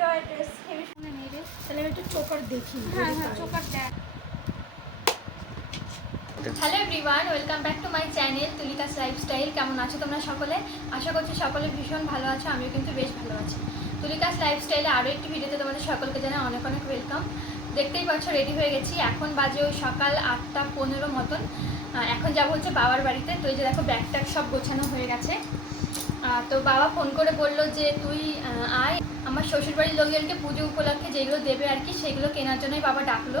জয় dress heavy শুনে নেই রে তাহলে আমি একটু চোকার দেখি। হ্যাঁ হ্যাঁ চোকার দেখ। Hello everyone welcome back to my channel Tulika's lifestyle কেমন আছো তোমরা সকলে? আশা করছি সকলে ভীষণ ভালো আছো আমিও কিন্তু বেশ ভালো আছি। তুলিকাস লাইফস্টাইলে আরও একটি ভিডিওতে তোমাদের সকলকে জানাই অনেক অনেক ওয়েলকাম দেখতেই পাচ্ছ রেডি হয়ে গেছি। এখন বাজে ওই সকাল আটটা পনেরো মতন। এখন যাব হচ্ছে বাবার বাড়িতে। তো এই যে দেখো ব্যাগ ট্যাগ সব গোছানো হয়ে গেছে। তো বাবা ফোন করে বলল যে, তুই আয়। আমার শ্বশুরবাড়ির লোকজনকে পুজো উপলক্ষে যেগুলো দেবে আর কি, সেগুলো কেনার জন্যই বাবা ডাকলো।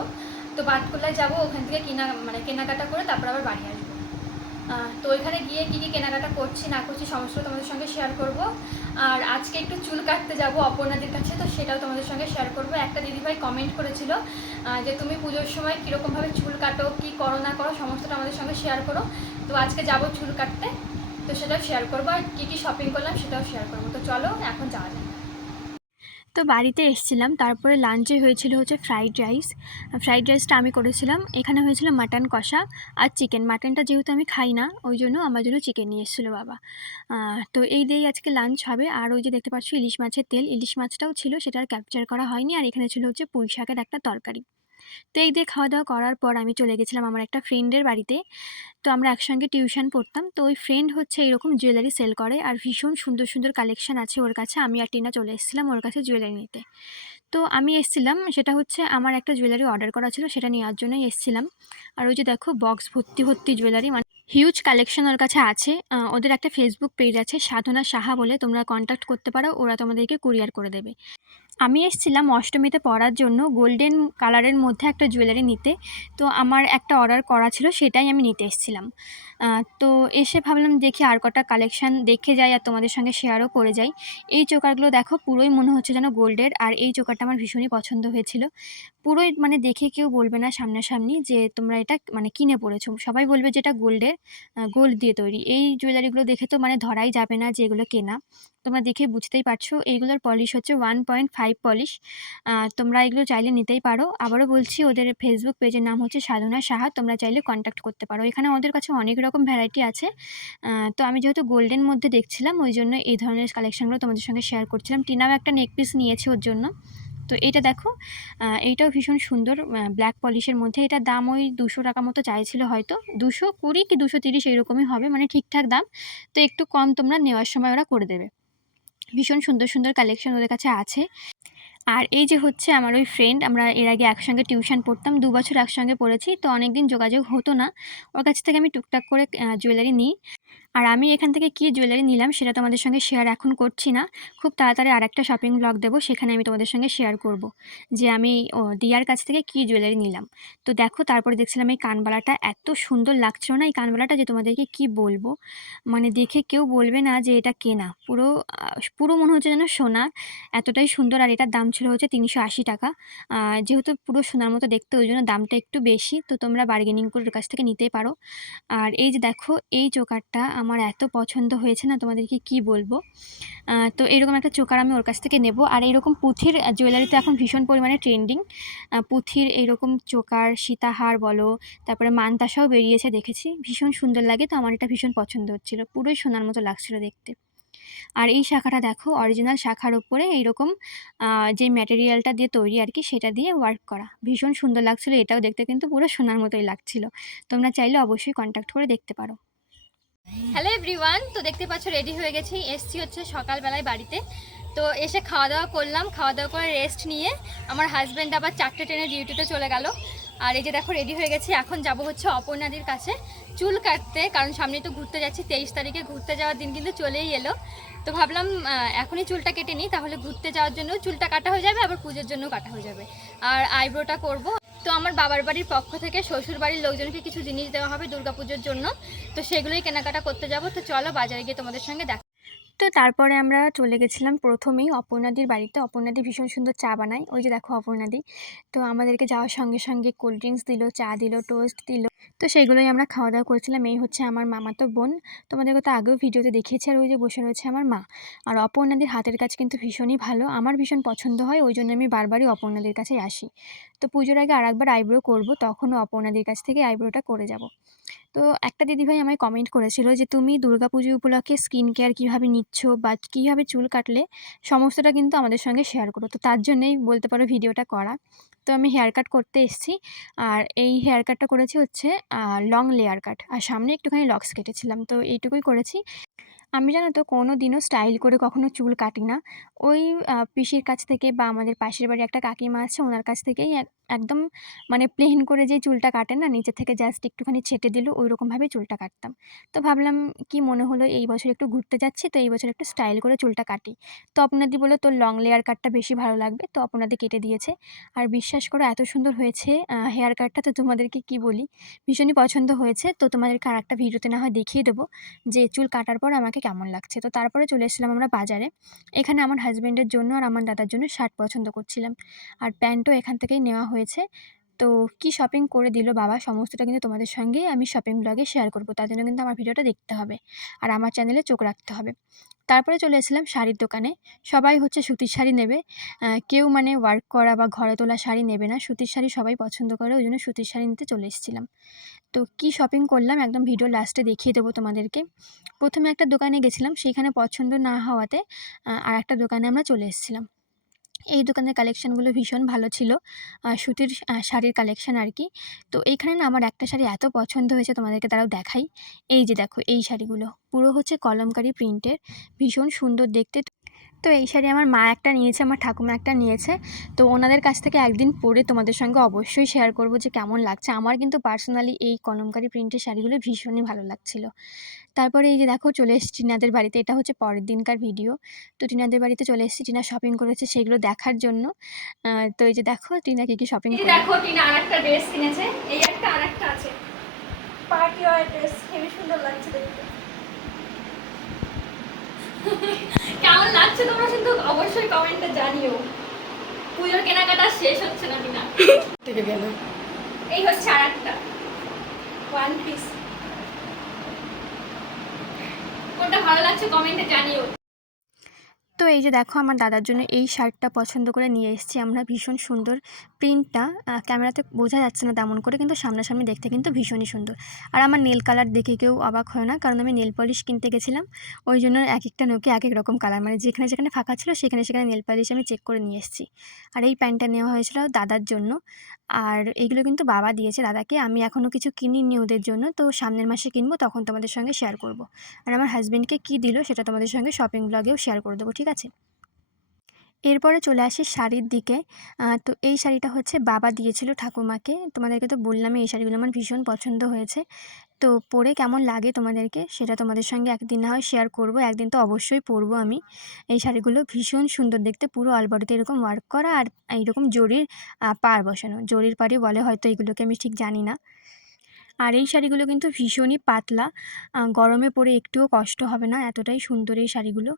তো বাটকুলায় যাব, ওখান থেকে কেনা মানে কেনাকাটা করে তারপর আবার বাড়ি আসব। তো ওইখানে গিয়ে কী কী কেনাকাটা করছি, না করছি সমস্ত তোমাদের সঙ্গে শেয়ার করব। আর আজকে একটু চুল কাটতে যাব অপর্ণাদের কাছে, তো সেটাও তোমাদের সঙ্গে শেয়ার করব। একটা দিদিভাই কমেন্ট করেছিল যে তুমি পুজোর সময় কীরকমভাবে চুল কাটো, কী করো, না করো, সমস্তটা আমাদের সঙ্গে শেয়ার করো। তো আজকে যাব চুল কাটতে। তো সেটাও শেয়ার করব আর কী কী শপিং করলাম সেটাও শেয়ার করব। তো চলো, এখন যাওয়া যাক। তো বাড়িতে এসেছিলাম, তারপরে লাঞ্চে হয়েছিল হচ্ছে ফ্রাইড রাইস ফ্রাইড রাইসটা আমি করেছিলাম, এখানে হয়েছিল মাটন কষা আর চিকেন মাটনটা যেহেতু আমি খাই না, ওই জন্য আমার জন্য চিকেন নিয়ে এসেছিল বাবা। তো এই দিয়েই আজকে লাঞ্চ হবে। আর ওই যে দেখতে পাচ্ছ ইলিশ মাছের তেল, ইলিশ মাছটাও ছিল, সেটা আর ক্যাপচার করা হয়নি। আর এখানে ছিল হচ্ছে পুঁই শাকের একটা তরকারি। তো এই দিয়ে খাওয়া দাওয়া করার পর আমি চলে গেছিলাম আমার একটা ফ্রেন্ডের বাড়িতে। তো আমরা একসঙ্গে টিউশন পড়তাম। তো ওই ফ্রেন্ড হচ্ছে এরকম জুয়েলারি সেল করে আর ভীষণ সুন্দর সুন্দর কালেকশন আছে ওর কাছে। আমি আর টিনা চলে এসেছিলাম ওর কাছে জুয়েলারি নিতে। তো আমি এসেছিলাম, সেটা হচ্ছে আমার একটা জুয়েলারি অর্ডার করা ছিল, সেটা নেওয়ার জন্যই এসেছিলাম। আর ওই যে দেখো বক্স ভর্তি ভর্তি জুয়েলারি মানে হিউজ কালেকশন ওর কাছে আছে। ওদের একটা ফেসবুক পেজ আছে, সাধনা সাহা বলে, তোমরা কন্ট্যাক্ট করতে পারো, ওরা তোমাদেরকে কুরিয়ার করে দেবে। আমি এসেছিলাম অষ্টমীতে পরার জন্য, গোল্ডেন কালারের মধ্যে একটা জুয়েলারি নিতে। তো আমার একটা অর্ডার করা ছিল, সেটাই আমি নিতে এসেছিলাম। তো এসে ভাবলাম দেখি আর কটা কালেকশান দেখে যাই আর তোমাদের সঙ্গে শেয়ারও করে যাই। এই চোকারগুলো দেখো, পুরোই মনে হচ্ছে যেন গোল্ডের, আর এই চোকারটা আমার ভীষণই পছন্দ হয়েছিল। পুরোই মানে দেখে কেউ বলবে না সামনাসামনি যে তোমরা এটা মানে কিনে পড়েছো। সবাই বলবে যে এটা গোল্ডের গোল্ড দিয়ে তৈরি। এই জুয়েলারিগুলো দেখে তো মানে ধরাই যাবে না যে এগুলো কেনা। তোমরা দেখে বুঝতেই পারছ, এইগুলোর পলিশ হচ্ছে ওয়ান পয়েন্ট ফাইভ পলিশ তোমরা এগুলো চাইলে নিতেই পারো। আবারও বলছি, ওদের ফেসবুক পেজের নাম হচ্ছে সাধনা সাহা, তোমরা চাইলে কন্ট্যাক্ট করতে পারো। এখানে ওদের কাছে অনেক রকম ভ্যারাইটি আছে। তো আমি যেহেতু গোল্ডেন মধ্যে দেখছিলাম, ওই জন্য এই ধরনের কালেকশানগুলো তোমাদের সঙ্গে শেয়ার করছিলাম। টিনাও একটা নেক পিস নিয়েছে ওর জন্য। তো এইটা দেখো এইটাও ভীষণ সুন্দর ব্ল্যাক পলিশের মধ্যে। এটার দাম ওই দুশো টাকা মতো চাইছিল হয়তো। দুশো কুড়ি কি দুশো তিরিশ এইরকমই হবে মানে ঠিকঠাক দাম। তো একটু কম তোমরা নেওয়ার সময় ওরা করে দেবে। ভীষণ সুন্দর সুন্দর কালেকশন ওদের কাছে আছে। আর এই যে হচ্ছে আমার ওই ফ্রেন্ড আমরা এর আগে একসঙ্গে টিউশন পড়তাম, দু বছর একসঙ্গে পড়েছি, তো অনেক দিন যোগাযোগ হতো না। ওর কাছ থেকে আমি টুকটাক করে জুয়েলারি নিই। আর আমি এখান থেকে কী জুয়েলারি নিলাম সেটা তোমাদের সঙ্গে শেয়ার এখন করছি না। খুব তাড়াতাড়ি আর একটা শপিং ব্লগ দেবো সেখানে আমি তোমাদের সঙ্গে শেয়ার করব যে আমি ও, দিয়ার কাছ থেকে কী জুয়েলারি নিলাম। তো দেখো তারপরে দেখছিলাম এই কানবালাটা এত সুন্দর লাগছিল না এই কানবালাটা যে তোমাদেরকে কি বলব? মানে দেখে কেউ বলবে না যে এটা কেনা। পুরো পুরো মনে হচ্ছে যেন সোনা এতটাই সুন্দর। আর এটার দাম ছিল হচ্ছে তিনশো আশি টাকা। যেহেতু পুরো সোনার মতো দেখতে ওই জন্য দামটা একটু বেশি। তো তোমরা বার্গেনিং করে ওর কাছ থেকে নিতেই পারো। আর এই যে দেখো এই চোকারটা আমার এত পছন্দ হয়েছে না, তোমাদেরকে কি বলব? তো এরকম একটা চোকার আমি ওর কাছ থেকে নেব। আর এইরকম পুঁথির জুয়েলারি তো এখন ভীষণ পরিমাণে ট্রেন্ডিং পুঁথির এইরকম চোকার সীতাহার বলো, তারপরে মানতাসাও বেরিয়েছে দেখেছি, ভীষণ সুন্দর লাগে তো, আমার এটা ভীষণ পছন্দ হচ্ছিল, পুরোই সোনার মতো লাগছিল দেখতে। আর এই শাখাটা দেখো অরিজিনাল শাখার ওপরে এইরকম যে ম্যাটেরিয়ালটা দিয়ে তৈরি আর কি, সেটা দিয়ে ওয়ার্ক করা, ভীষণ সুন্দর লাগছিল, এটাও দেখতে কিন্তু পুরো সোনার মতোই লাগছিল। তোমরা চাইলে অবশ্যই কন্ট্যাক্ট করে দেখতে পারো। হ্যালো এভরিওয়ান তো দেখতে পাচ্ছ রেডি হয়ে গেছি। এসছি হচ্ছে সকালবেলায় বাড়িতে। তো এসে খাওয়া দাওয়া করলাম। খাওয়া দাওয়া করে রেস্ট নিয়ে আমার হাজব্যান্ড আবার চারটে ট্রেনে ডিউটিতে চলে গেল। আর এই যে দেখো রেডি হয়ে গেছি। এখন যাব হচ্ছে অপর্ণাদির কাছে। চুল কাটতে, কারণ সামনে তো ঘুরতে যাচ্ছি। তেইশ তারিখে ঘুরতে যাওয়ার দিন কিন্তু চলেই এলো। তো ভাবলাম এখনই চুলটা কেটে নিই। তাহলে ঘুরতে যাওয়ার জন্য চুলটা কাটা হয়ে যাবে, আবার পুজোর জন্য কাটা হয়ে যাবে। আর আইব্রোটা করব। তো আমার বাবার বাড়ির পক্ষ থেকে শ্বশুর বাড়ির লোকজনকে কিছু জিনিস দেওয়া হবে দুর্গাপুজোর জন্য। তো সেগুলোই কেনাকাটা করতে যাব। তো চলো বাজারে গিয়ে তোমাদের সঙ্গে দেখা তো তারপরে আমরা চলে গেছিলাম প্রথমেই অপর্ণাদির বাড়িতে। অপর্ণাদি ভীষণ সুন্দর চা বানায়। ওই যে দেখো অপর্ণাদি। তো আমাদেরকে যাওয়ার সঙ্গে সঙ্গে কোল্ড ড্রিঙ্কস দিল, চা দিল টোস্ট দিল। তো সেইগুলোই আমরা খাওয়া দাওয়া করেছিলাম। এই হচ্ছে আমার মামাতো বোন। তোমাদেরকে তো আগেও ভিডিওতে দেখিয়েছি আর ওই যে বসে রয়েছে আমার মা। আর অপর্ণাদের হাতের কাজ কিন্তু ভীষণই ভালো। আমার ভীষণ পছন্দ হয়, ওই জন্য আমি বারবারই অপর্ণাদের কাছে আসি। তো পুজোর আগে আর একবার আইব্রো করব, তখনও অপর্ণাদের কাছ থেকে আইব্রোটা করে যাব। তো একটা দিদিভাই আমায় কমেন্ট করেছিল যে, তুমি দুর্গাপুজো উপলক্ষে স্কিন কেয়ার কীভাবে নিচ্ছ বা কীভাবে চুল কাটলে? সমস্তটা কিন্তু আমাদের সঙ্গে শেয়ার করো। তো তার জন্যই বলতে পারো ভিডিওটা করা। তো আমি হেয়ার কাট করতে এসেছি। আর এই হেয়ার কাটটা করেছি হচ্ছে লং লেয়ার কাট আর সামনে একটুখানি লক্স কেটেছিলাম, তো এইটুকুই করেছি। আমি জানো তো কোনো দিনও স্টাইল করে কখনো চুল কাটি না। ওই পিসির কাছ থেকে বা আমাদের পাশের বাড়ি একটা কাকিমা আছে, ওনার কাছ থেকেই এক- একদম মানে প্লেন করে যে চুলটা কাটে না, নিচে থেকে জাস্ট একটুখানি ছেটে দিল ওই রকমভাবে চুলটা কাটতাম। তো ভাবলাম কি মনে হলো এই বছর একটু ঘুরতে যাচ্ছি, তো এই বছর একটু স্টাইল করে চুলটা কাটি। তো আপনাদি বলল, তোর লং লেয়ার কাটটা বেশি ভালো লাগবে। তো আপনাদের কেটে দিয়েছে। আর বিশ্বাস করো, এত সুন্দর হয়েছে হেয়ার কাটটা তো তোমাদেরকে কি বলি? ভীষণই পছন্দ হয়েছে। তো তোমাদেরকে আর একটা ভিডিওতে না হয় দেখিয়ে দেবো যে চুল কাটার পর আমাকে কেমন লাগছে? তো তারপরে চলে এসেছিলাম আমরা বাজারে। এখানে আমার হাজব্যান্ডের জন্য আর আমার দাদার জন্য শার্ট পছন্দ করছিলাম। আর প্যান্টও এখান থেকেই নেওয়া হয়েছে। তো কি শপিং করে দিল বাবা? সমস্তটা কিন্তু তোমাদের সঙ্গে আমি শপিং ব্লগে শেয়ার করব। তার জন্য কিন্তু আমার ভিডিওটা দেখতে হবে আর আমার চ্যানেলে চোখ রাখতে হবে। তারপরে চলে এসেছিলাম শাড়ির দোকানে। সবাই হচ্ছে সুতির শাড়ি নেবে। কেউ মানে ওয়ার্ক করা বা ঘরে তোলা শাড়ি নেবে না। সুতির শাড়ি সবাই পছন্দ করে, ওই জন্য সুতির শাড়ি নিতে চলে এসেছিলাম। তো কি শপিং করলাম একদম ভিডিও লাস্টে দেখিয়ে দেবো তোমাদেরকে। প্রথমে একটা দোকানে গেছিলাম। সেইখানে পছন্দ না হওয়াতে আর একটা দোকানে আমরা চলে এসেছিলাম। এই দোকানের কালেকশানগুলো ভীষণ ভালো ছিল। সুতির শাড়ির কালেকশান আর কি তো এইখানে না আমার একটা শাড়ি এত পছন্দ হয়েছে তোমাদেরকে তারাও দেখাই। এই যে দেখো, এই শাড়িগুলো। পুরো হচ্ছে কলমকারি প্রিন্টের ভীষণ সুন্দর দেখতে। তো এই শাড়ি আমার মা একটা নিয়েছে আমার ঠাকুমা একটা নিয়েছে। তো ওনাদের কাছ থেকে একদিন পরে তোমাদের সঙ্গে অবশ্যই শেয়ার করব যে কেমন লাগছে। আমার কিন্তু পার্সোনালি এই কলমকারি প্রিন্টের শাড়িগুলো ভীষণই ভালো লাগছিল। তারপরে এই যে দেখো চলে এসেছি টিনাদের বাড়িতে এটা হচ্ছে পরের দিনকার ভিডিও তো টিনাদের বাড়িতে চলে এসেছি টিনা শপিং করেছে সেগুলো দেখার জন্য। তো এই যে দেখো টিনা কী কী শপিং দেখো টিনা আর একটা ড্রেস কিনেছে এই একটা আর একটা আছে। পার্টি ওয়ার ড্রেস হেবি সুন্দর লাগছে দেখতে। কেমন লাগছে তোমরা কিন্তু অবশ্যই কমেন্টে জানিও। পুজোর কেনাকাটা শেষ হচ্ছে না টিনা থেকে গেল। এই হচ্ছে আর একটা ওয়ান পিস কোনটা ভালো লাগছে কমেন্টে জানিও। তো এই যে দেখো আমার দাদার জন্য এই শার্টটা পছন্দ করে নিয়ে এসেছি। আমরা ভীষণ সুন্দর প্রিন্টটা ক্যামেরাতে বোঝা যাচ্ছে না তেমন করে, কিন্তু সামনাসামনি দেখতে কিন্তু ভীষণই সুন্দর। আর আমার নেল কালার দেখে কেউ অবাক হয় না, কারণ আমি নেল পলিশ কিনতে গেছিলাম। ওই জন্য এক একটা নোকে এক এক রকম কালার মানে যেখানে যেখানে ফাঁকা ছিল, সেখানে সেখানে নেল পলিশ আমি চেক করে নিয়ে এসেছি। আর এই প্যান্টটা নেওয়া হয়েছিল দাদার জন্য। আর এইগুলো কিন্তু বাবা দিয়েছে দাদাকে, আমি এখনও কিছু কিনিনি ওদের জন্য, তো সামনের মাসে কিনবো, তখন তোমাদের সঙ্গে শেয়ার করব। আর আমার হাজব্যান্ডকে কী দিল, সেটা তোমাদের সঙ্গে শপিং ব্লগেও শেয়ার করে দেবো, ঠিক আছে? এরপরে চলে আসি শাড়ির দিকে। তো এই শাড়িটা হচ্ছে বাবা দিয়েছিল ঠাকুমাকে। তোমাদেরকে তো বললামই এই শাড়িগুলো আমার ভীষণ পছন্দ হয়েছে। তো পরে কেমন লাগে তোমাদেরকে সেটা তোমাদের সঙ্গে একদিন না হয় শেয়ার করব। একদিন তো অবশ্যই পরবো আমি। এই শাড়িগুলো ভীষণ সুন্দর দেখতে, পুরো অলবডিতে এরকম ওয়ার্ক করা আর এইরকম জরির পাড় বসানো। জরির পাড়ই বলে হয়তো এগুলোকে, আমি ঠিক জানি না। আর এই শাড়িগুলো কিন্তু ভীষণই পাতলা। গরমে পরে একটুও কষ্ট হবে না, এতটাই সুন্দর এই শাড়িগুলো।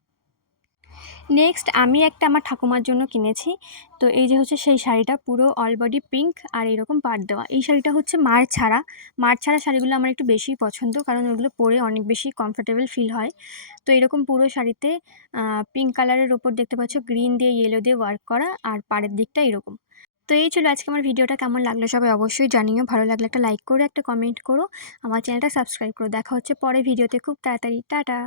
নেক্সট আমি একটা আমার ঠাকুমার জন্য কিনেছি। তো এই যে হচ্ছে সেই শাড়িটা, পুরো অল বডি পিঙ্ক আর এরকম পাট দেওয়া। এই শাড়িটা হচ্ছে মার ছাড়া। মার ছাড়া শাড়িগুলো আমার একটু বেশি পছন্দ কারণ ওগুলো পরে অনেক বেশি কমফোর্টেবল ফিল হয়। তো এরকম পুরো শাড়িতে পিঙ্ক কালারের ওপর দেখতে পাচ্ছ গ্রিন দিয়ে ইয়েলো দিয়ে ওয়ার্ক করা আর পাড়ের দিকটা এরকম। তো এই ছিল আজকে আমার ভিডিওটা কেমন লাগল সবাই অবশ্যই জানিও। ভালো লাগলে একটা লাইক করো, একটা কমেন্ট করো। আমার চ্যানেলটা সাবস্ক্রাইব করো। দেখা হচ্ছে পরে ভিডিওতে খুব তাড়াতাড়ি। টাটা!